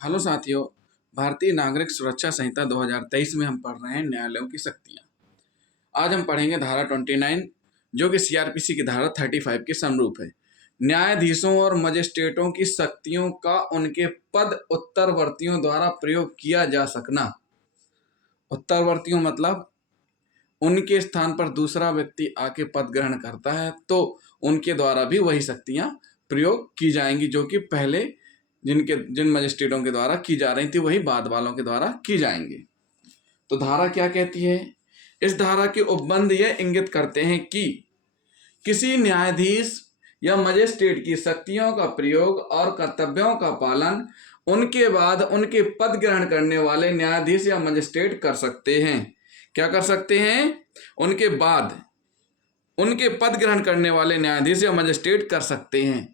Hello साथियों। भारतीय नागरिक सुरक्षा संहिता 2023 में हम पढ़ रहे हैं न्यायालयों की शक्तियाँ। आज हम पढ़ेंगे धारा 29 जो कि सीआरपीसी की धारा 35 के समरूप है। न्यायाधीशों और मजिस्ट्रेटों की शक्तियों का उनके पद उत्तरवर्तियों द्वारा प्रयोग किया जा सकना। उत्तरवर्तियों मतलब उनके स्थान पर दूसरा व्यक्ति आके पद ग्रहण करता है तो उनके द्वारा भी वही शक्तियाँ प्रयोग की जाएंगी जो कि पहले जिन मजिस्ट्रेटों के द्वारा की जा रही थी वही बाद वालों के द्वारा की जाएंगी। तो धारा क्या कहती है? इस धारा के उपबंध यह इंगित करते हैं कि किसी न्यायाधीश या मजिस्ट्रेट की शक्तियों का प्रयोग और कर्तव्यों का पालन उनके बाद उनके पद ग्रहण करने वाले न्यायाधीश या मजिस्ट्रेट कर सकते हैं। क्या कर सकते हैं? उनके बाद उनके पद ग्रहण करने वाले न्यायाधीश या मजिस्ट्रेट कर सकते हैं।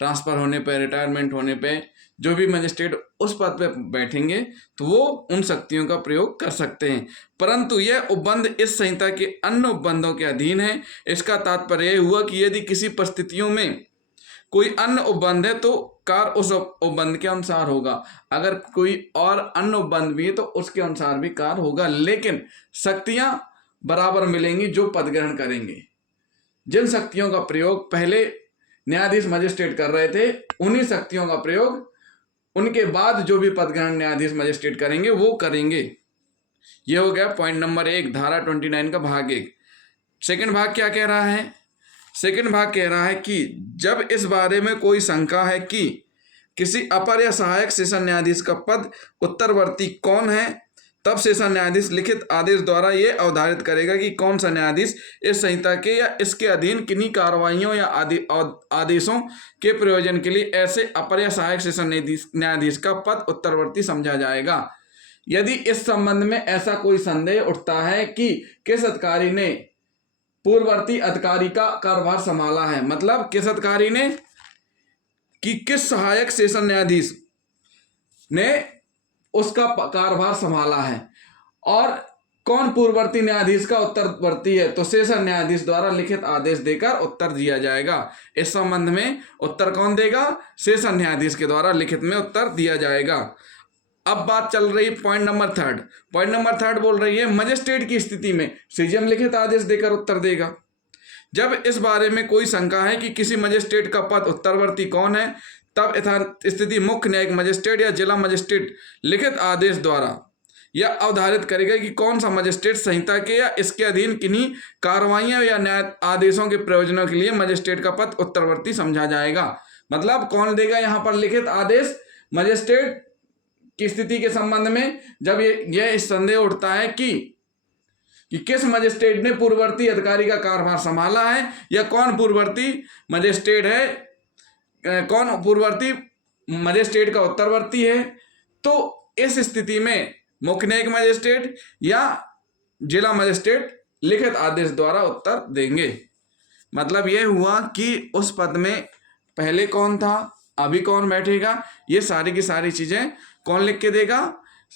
ट्रांसफर होने पर, रिटायरमेंट होने पे जो भी मजिस्ट्रेट उस पद पे बैठेंगे तो वो उन शक्तियों का प्रयोग कर सकते हैं, परंतु यह उपबंध इस संहिता के अन्य उपबंधों के अधीन है। इसका तात्पर्य हुआ कि यदि किसी परिस्थितियों में कोई अन्य उपबंध है तो कार्य उस उपबंध के अनुसार होगा, अगर कोई और अन्य उपबंध भी है तो उसके अनुसार भी कार्य होगा, लेकिन शक्तियां बराबर मिलेंगी जो पद ग्रहण करेंगे। जिन शक्तियों का प्रयोग पहले न्यायाधीश मजिस्ट्रेट कर रहे थे उन्हीं शक्तियों का प्रयोग उनके बाद जो भी पद ग्रहण न्यायाधीश मजिस्ट्रेट करेंगे वो करेंगे। ये हो गया पॉइंट नंबर 1, धारा 29 का भाग 1। सेकंड भाग क्या कह रहा है? सेकंड भाग कह रहा है कि जब इस बारे में कोई शंका है कि किसी अपर या सहायक सेशन न्यायाधीश का पद उत्तरवर्ती कौन है, तब सेशन न्यायाधीश लिखित आदेश द्वारा यह अवधारित करेगा कि कौन सा न्यायाधीश इस संहिता के या इसके अधीन किन्हीं कार्रवाइयों या आदेशों के प्रयोजन के लिए ऐसे अपर या सहायक सेशन न्यायाधीश का पद उत्तरवर्ती समझा जाएगा। यदि इस संबंध में ऐसा कोई संदेह उठता है कि किस अधिकारी ने पूर्ववर्ती अधिकारी का कार्यभार संभाला है, मतलब किस अधिकारी ने कि किस सहायक सेशन न्यायाधीश ने उसका कार्यभार संभाला है और कौन पूर्ववर्ती न्यायाधीश का उत्तरवर्ती है, तो सेशन न्यायाधीश द्वारा लिखित आदेश देकर उत्तर दिया जाएगा। इस संबंध में उत्तर कौन देगा? सेशन न्यायाधीश के द्वारा लिखित में उत्तर दिया जाएगा। अब बात चल रही पॉइंट नंबर 3। पॉइंट नंबर 3 बोल रही है मजिस्ट्रेट की स्थिति में सीजीएम लिखित आदेश देकर उत्तर देगा। जब इस बारे में कोई शंका है कि किसी मजिस्ट्रेट का पद उत्तरवर्ती कौन है, तब यथा स्थिति मुख्य न्यायिक मजिस्ट्रेट या जिला मजिस्ट्रेट लिखित आदेश द्वारा यह अवधारित करेगा कि कौन सा मजिस्ट्रेट संहिता के या इसके अधीन किन्हीं कार्रवाइयों या न्याय आदेशों के प्रयोजनों के लिए मजिस्ट्रेट का पद उत्तरवर्ती समझा जाएगा। मतलब कौन देगा यहाँ पर लिखित आदेश? मजिस्ट्रेट की स्थिति के संबंध में जब यह संदेह उठता है कि किस मजिस्ट्रेट ने पूर्ववर्ती अधिकारी का कार्यभार संभाला है या कौन पूर्ववर्ती मजिस्ट्रेट है, कौन पूर्ववर्ती मजिस्ट्रेट का उत्तरवर्ती है, तो इस स्थिति में मुख्य न्यायिक मजिस्ट्रेट या जिला मजिस्ट्रेट लिखित आदेश द्वारा उत्तर देंगे। मतलब यह हुआ कि उस पद में पहले कौन था, अभी कौन बैठेगा, ये सारी की सारी चीजें कौन लिख के देगा?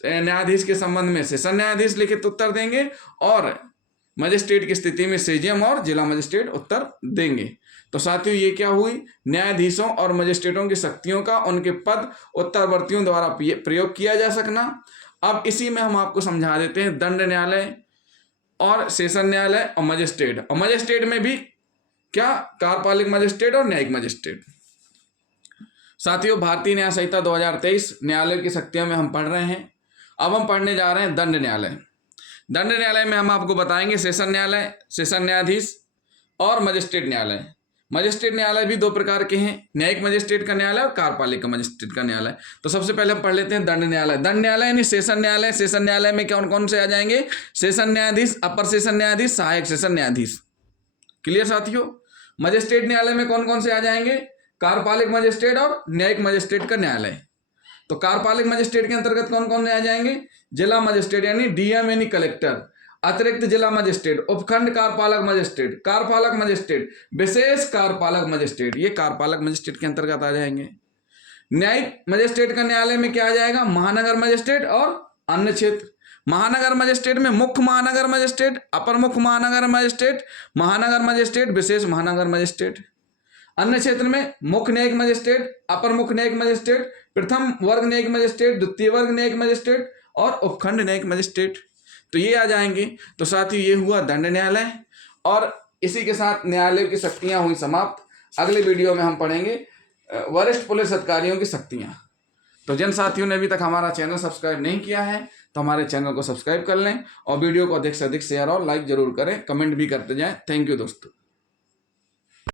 न्यायाधीश के संबंध में सेशन न्यायाधीश लिखित उत्तर देंगे और मजिस्ट्रेट की स्थिति में सीजीएम और जिला मजिस्ट्रेट उत्तर देंगे। तो साथियों ये क्या हुई? न्यायाधीशों और मजिस्ट्रेटों की शक्तियों का उनके पद उत्तरवर्तियों द्वारा प्रयोग किया जा सकना। अब इसी में हम आपको समझा देते हैं दंड न्यायालय और सेशन न्यायालय और मजिस्ट्रेट। और मजिस्ट्रेट में भी क्या? कार्यपालिक मजिस्ट्रेट और न्यायिक मजिस्ट्रेट। साथियों भारतीय न्याय संहिता 2023 न्यायालय की शक्तियों में हम पढ़ रहे हैं। अब हम पढ़ने जा रहे हैं दंड न्यायालय। दंड न्यायालय में हम आपको बताएंगे सेशन न्यायालय, सेशन न्यायाधीश और मजिस्ट्रेट न्यायालय। मजिस्ट्रेट न्यायालय भी दो प्रकार के हैं, न्यायिक मजिस्ट्रेट का न्यायालय और कार्यपालिक मजिस्ट्रेट का न्यायालय। तो सबसे पहले हम पढ़ लेते हैं दंड न्यायालय। दंड न्यायालय यानी सेशन न्यायालय। सेशन न्यायालय में कौन कौन से आ जाएंगे? सेशन न्यायाधीश, अपर सेशन न्यायाधीश, सहायक सेशन न्यायाधीश। क्लियर साथियों? मजिस्ट्रेट न्यायालय में कौन कौन से आ जाएंगे? कार्यपालिक मजिस्ट्रेट और न्यायिक मजिस्ट्रेट का न्यायालय। तो कार्यपालिक मजिस्ट्रेट के अंतर्गत कौन कौन आ जाएंगे? जिला मजिस्ट्रेट यानी डीएम यानी कलेक्टर, अतिरिक्त जिला मजिस्ट्रेट, उपखंड कार्यपालक मजिस्ट्रेट, कार्यपालक मजिस्ट्रेट, विशेष कार्यपालक मजिस्ट्रेट, ये कार्यपालक मजिस्ट्रेट के अंतर्गत आ जाएंगे। न्यायिक मजिस्ट्रेट का न्यायालय में क्या आ जाएगा? महानगर मजिस्ट्रेट और अन्य क्षेत्र। महानगर मजिस्ट्रेट में मुख्य महानगर मजिस्ट्रेट, अपर मुख्य महानगर मजिस्ट्रेट, महानगर मजिस्ट्रेट, विशेष महानगर मजिस्ट्रेट। अन्य क्षेत्र में मुख्य न्यायिक मजिस्ट्रेट, अपर मुख्य न्यायिक मजिस्ट्रेट, प्रथम वर्ग न्यायिक मजिस्ट्रेट, द्वितीय वर्ग न्यायिक मजिस्ट्रेट और उपखंड न्यायिक मजिस्ट्रेट, तो ये आ जाएंगे। तो साथियों ये हुआ दंड न्यायालय, और इसी के साथ न्यायालय की शक्तियां हुई समाप्त। अगले वीडियो में हम पढ़ेंगे वरिष्ठ पुलिस अधिकारियों की शक्तियां। तो जिन साथियों ने अभी तक हमारा चैनल सब्सक्राइब नहीं किया है तो हमारे चैनल को सब्सक्राइब कर लें, और वीडियो को अधिक से अधिक शेयर और लाइक जरूर करें, कमेंट भी करते जाएं। थैंक यू दोस्तों।